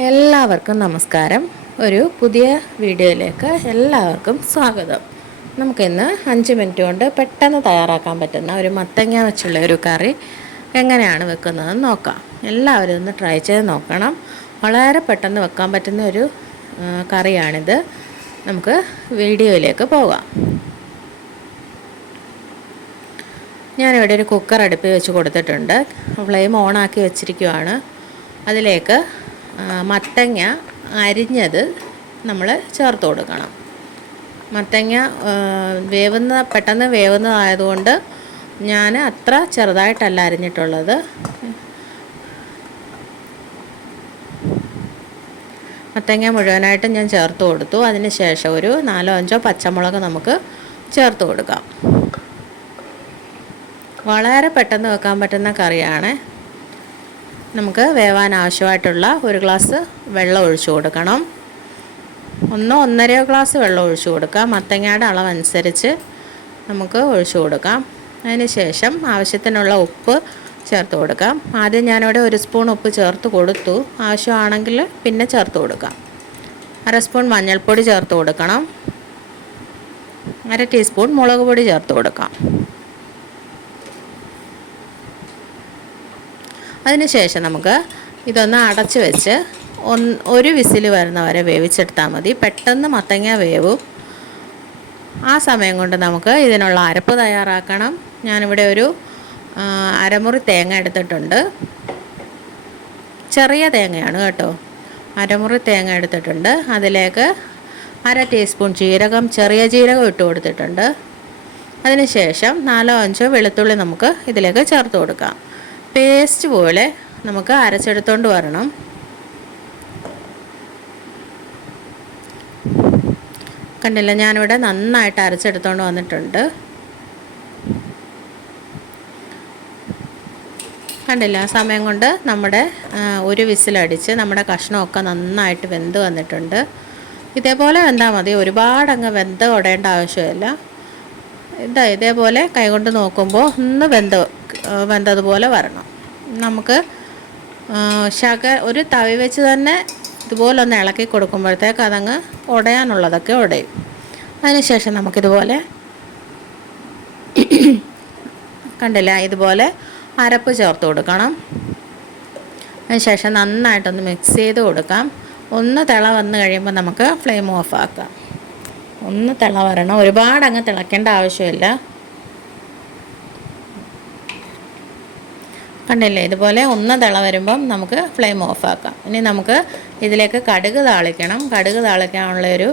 എല്ലാവർക്കും നമസ്കാരം. ഒരു പുതിയ വീഡിയോയിലേക്ക് എല്ലാവർക്കും സ്വാഗതം. നമുക്കിന്ന് അഞ്ച് മിനിറ്റ് കൊണ്ട് പെട്ടെന്ന് തയ്യാറാക്കാൻ പറ്റുന്ന ഒരു മത്തങ്ങ വെച്ചുള്ള ഒരു കറി എങ്ങനെയാണ് വെക്കുന്നതെന്ന് നോക്കാം. എല്ലാവരും ഒന്ന് ട്രൈ ചെയ്ത് നോക്കണം. വളരെ പെട്ടെന്ന് വെക്കാൻ പറ്റുന്ന ഒരു കറിയാണിത്. നമുക്ക് വീഡിയോയിലേക്ക് പോകാം. ഞാനിവിടെ ഒരു കുക്കർ അടുപ്പിൽ വെച്ച് കൊടുത്തിട്ടുണ്ട്. ഫ്ലെയിം ഓണാക്കി വെച്ചിരിക്കുവാണ്. അതിലേക്ക് മത്തങ്ങ അരിഞ്ഞത് നമ്മൾ ചേർത്ത് കൊടുക്കണം. മത്തങ്ങ വേവുന്ന പെട്ടെന്ന് വേവുന്നതായതുകൊണ്ട് ഞാൻ അത്ര ചെറുതായിട്ടല്ല അരിഞ്ഞിട്ടുള്ളത്. മത്തങ്ങ മുഴുവനായിട്ട് ഞാൻ ചേർത്ത് കൊടുത്തു. അതിന് ശേഷം ഒരു നാലോ അഞ്ചോ പച്ചമുളക് നമുക്ക് ചേർത്ത് കൊടുക്കാം. വളരെ പെട്ടെന്ന് വെക്കാൻ പറ്റുന്ന കറിയാണ് നമുക്ക് വേവാൻ ആവശ്യമായിട്ടുള്ള ഒരു ഗ്ലാസ് വെള്ളം ഒഴിച്ചു കൊടുക്കണം. ഒന്നോ ഒന്നരയോ ഗ്ലാസ് വെള്ളം ഒഴിച്ചു കൊടുക്കാം. മത്തങ്ങയുടെ അളവനുസരിച്ച് നമുക്ക് ഒഴിച്ചു കൊടുക്കാം. അതിനുശേഷം ആവശ്യത്തിനുള്ള ഉപ്പ് ചേർത്ത് കൊടുക്കാം. ആദ്യം ഞാനിവിടെ ഒരു സ്പൂൺ ഉപ്പ് ചേർത്ത് കൊടുത്തു. ആവശ്യമാണെങ്കിൽ പിന്നെ ചേർത്ത് കൊടുക്കാം. അര സ്പൂൺ മഞ്ഞൾപ്പൊടി ചേർത്ത് കൊടുക്കണം. അര ടീസ്പൂൺ മുളക് പൊടി ചേർത്ത് കൊടുക്കാം. അതിനുശേഷം നമുക്ക് ഇതൊന്ന് അടച്ചു വെച്ച് ഒരു വിസിൽ വരുന്ന വരെ വേവിച്ചെടുത്താൽ മതി. പെട്ടെന്ന് മത്തങ്ങ വേവും. ആ സമയം കൊണ്ട് നമുക്ക് ഇതിനുള്ള അരപ്പ് തയ്യാറാക്കണം. ഞാനിവിടെ ഒരു അരമുറി തേങ്ങ എടുത്തിട്ടുണ്ട്. ചെറിയ തേങ്ങയാണ് കേട്ടോ. അരമുറി തേങ്ങ എടുത്തിട്ടുണ്ട്. അതിലേക്ക് അര ടീസ്പൂൺ ജീരകം ചെറിയ ജീരകം ഇട്ട് കൊടുത്തിട്ടുണ്ട്. അതിനുശേഷം നാലോ അഞ്ചോ വെളുത്തുള്ളി നമുക്ക് ഇതിലേക്ക് ചേർത്ത് കൊടുക്കാം. പേസ്റ്റ് പോലെ നമുക്ക് അരച്ചെടുത്തോണ്ട് വരണം. കണ്ടില്ല ഞാനിവിടെ നന്നായിട്ട് അരച്ചെടുത്തോണ്ട് വന്നിട്ടുണ്ട്. കണ്ടില്ല സമയം കൊണ്ട് നമ്മുടെ ഒരു വിസിലടിച്ച് നമ്മുടെ കഷ്ണമൊക്കെ നന്നായിട്ട് വെന്ത് വന്നിട്ടുണ്ട്. ഇതേപോലെ വെന്താൽ മതി. ഒരുപാട് അങ്ങ് വെന്ത് ഉടയേണ്ട ആവശ്യമില്ല. ഇതാ ഇതേപോലെ കൈകൊണ്ട് നോക്കുമ്പോൾ ഒന്ന് വെന്ത് വെന്തതുപോലെ വരണം. നമുക്ക് ശക ഒരു തവി വെച്ച് തന്നെ ഇതുപോലെ ഒന്ന് ഇളക്കി കൊടുക്കുമ്പോഴത്തേക്ക് അതങ്ങ് ഉടയാനുള്ളതൊക്കെ ഉടയും. അതിനുശേഷം നമുക്കിതുപോലെ കണ്ടില്ല? ഇതുപോലെ അരപ്പ് ചേർത്ത് കൊടുക്കണം. അതിനുശേഷം നന്നായിട്ടൊന്ന് മിക്സ് ചെയ്ത് കൊടുക്കാം. ഒന്ന് തിള വന്ന് കഴിയുമ്പോൾ നമുക്ക് ഫ്ലെയിം ഓഫ് ആക്കാം. ഒന്ന് തിള വരണം. ഒരുപാട് അങ്ങ് തിളയ്ക്കേണ്ട ആവശ്യമില്ല. കണ്ടില്ലേ? ഇതുപോലെ ഒന്ന് തിള വരുമ്പം നമുക്ക് ഫ്ലെയിം ഓഫാക്കാം ഇനി നമുക്ക് ഇതിലേക്ക് കടുക് താളിക്കണം. കടുക് താളിക്കാനുള്ള ഒരു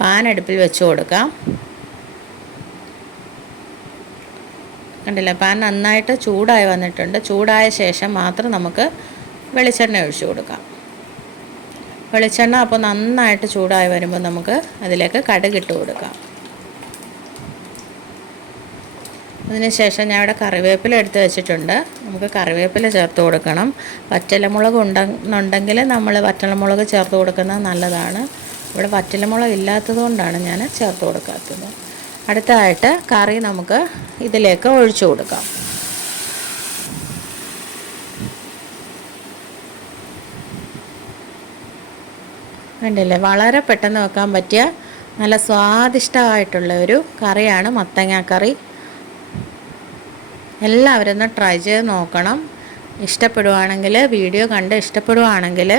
പാൻ അടുപ്പിൽ വെച്ച് കൊടുക്കാം. കണ്ടില്ലേ? പാൻ നന്നായിട്ട് ചൂടായി വന്നിട്ടുണ്ട്. ചൂടായ ശേഷം മാത്രം നമുക്ക് വെളിച്ചെണ്ണ ഒഴിച്ചു കൊടുക്കാം. വെളിച്ചെണ്ണ അപ്പോൾ നന്നായിട്ട് ചൂടായി വരുമ്പോൾ നമുക്ക് അതിലേക്ക് കടുകിട്ട് കൊടുക്കാം. അതിനുശേഷം ഞാൻ ഇവിടെ കറിവേപ്പില എടുത്ത് വെച്ചിട്ടുണ്ട്. നമുക്ക് കറിവേപ്പില ചേർത്ത് കൊടുക്കണം. വറ്റലമുളക് ഉണ്ടെന്നുണ്ടെങ്കിൽ നമ്മൾ വറ്റലമുളക് ചേർത്ത് കൊടുക്കുന്നത് നല്ലതാണ്. ഇവിടെ വറ്റലമുളക് ഇല്ലാത്തത് കൊണ്ടാണ് ഞാൻ ചേർത്ത് കൊടുക്കാത്തത്. അടുത്തതായിട്ട് കറി നമുക്ക് ഇതിലേക്ക് ഒഴിച്ചു കൊടുക്കാം. കണ്ടില്ലേ? വളരെ പെട്ടെന്ന് വെക്കാൻ പറ്റിയ നല്ല സ്വാദിഷ്ടമായിട്ടുള്ള ഒരു കറിയാണ് മത്തങ്ങാക്കറി. കറി എല്ലാവരും ഒന്ന് ട്രൈ ചെയ്ത് നോക്കണം. ഇഷ്ടപ്പെടുവാണെങ്കിൽ വീഡിയോ കണ്ട് ഇഷ്ടപ്പെടുവാണെങ്കിൽ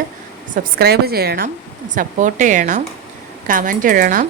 സബ്സ്ക്രൈബ് ചെയ്യണം സപ്പോർട്ട് ചെയ്യണം കമന്റ് ഇടണം.